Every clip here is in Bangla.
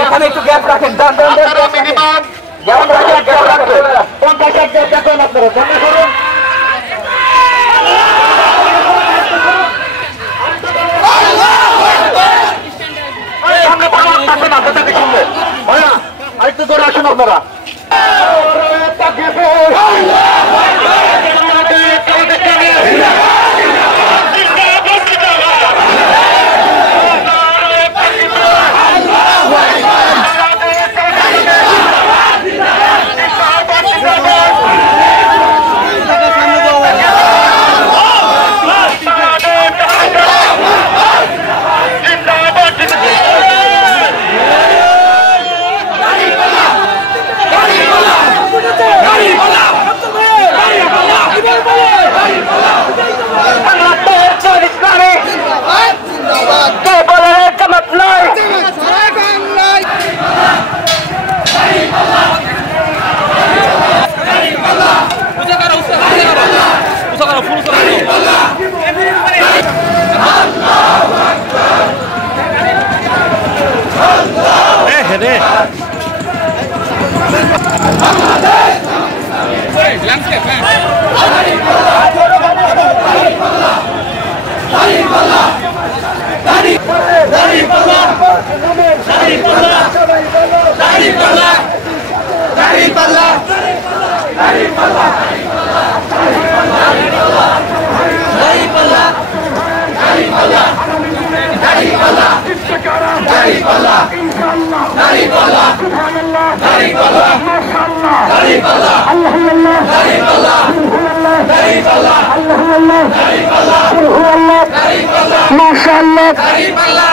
এখানে একটু গ্যাপ রাখেন, আরেকটু ধরে আসুন আপনারা।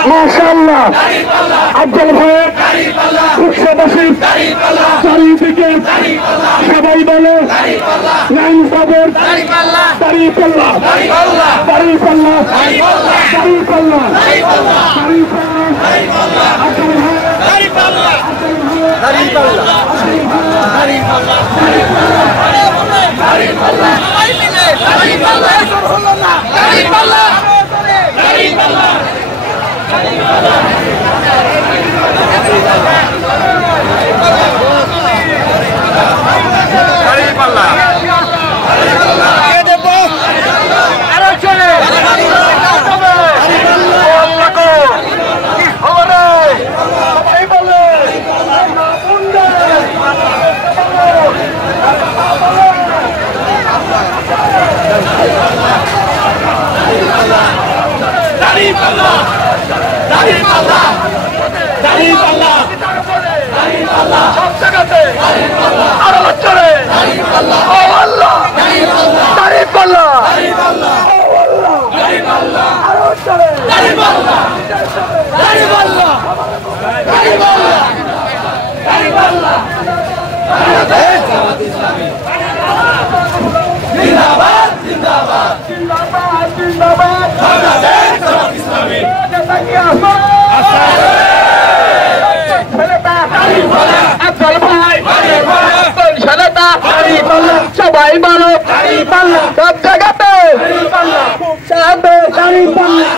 মাশাআল্লাহ আফজল ভাই খুশবাসী চারিদিকে সবাই বলে লাইন খবর দাঁড়িপাল্লা দাঁড়িপাল্লা দাঁড়িপাল্লা দাঁড়িপাল্লা দাঁড়িপাল্লা সবাই বলো সব জায়গাতে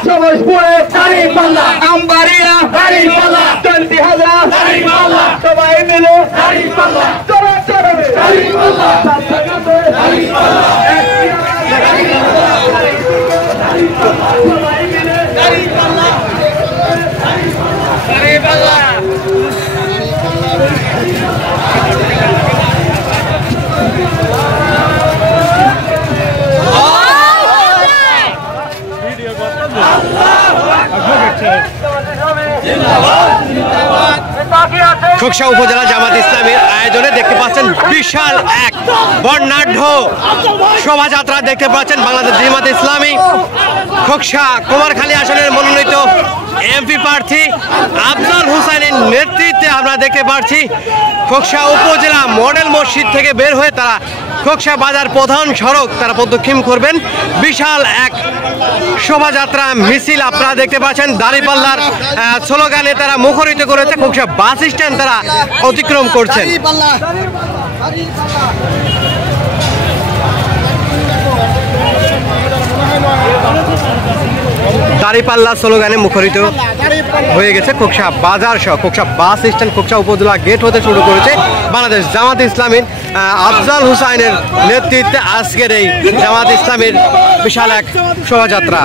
সবুজপুরে আমবাড়িয়া চন্তি হাজার সবাই মিলে খোকসা উপজেলা জামাত ইসলামের আয়োজনে দেখতে পাচ্ছেন বিশাল এক বর্ণাঢ্য শোভাযাত্রা দেখতে পাচ্ছেন বাংলাদেশ জামাত ইসলামী খোকসা কুমারখালী আসনের মনোনীত এমপি প্রার্থী আফজল হোসেনের নেতৃত্বে আমরা দেখতে পাচ্ছি খোকসা উপজেলা মডেল মসজিদ থেকে বের হয়ে তারা খোকসা বাজার প্রধান সড়ক তারা প্রদক্ষিণ করবেন। বিশাল এক শোভাযাত্রা মিছিল আপনারা দেখতে পাচ্ছেন। দাঁড়িপাল্লার স্লোগানে তারা মুখরিত করেছে। খোকসা বাস স্ট্যান্ড তারা অতিক্রম করছেন। দাঁড়িপাল্লা স্লোগানে মুখরিত হয়ে গেছে খোকসা বাজার সহ খোকসা বাস স্ট্যান্ড। খোকসা উপজেলা গেট হতে শুরু করেছে বাংলাদেশ জামাত ইসলামীর আফজাল হুসাইনের নেতৃত্বে আজকের এই জামাত ইসলামীর বিশাল এক শোভাযাত্রা।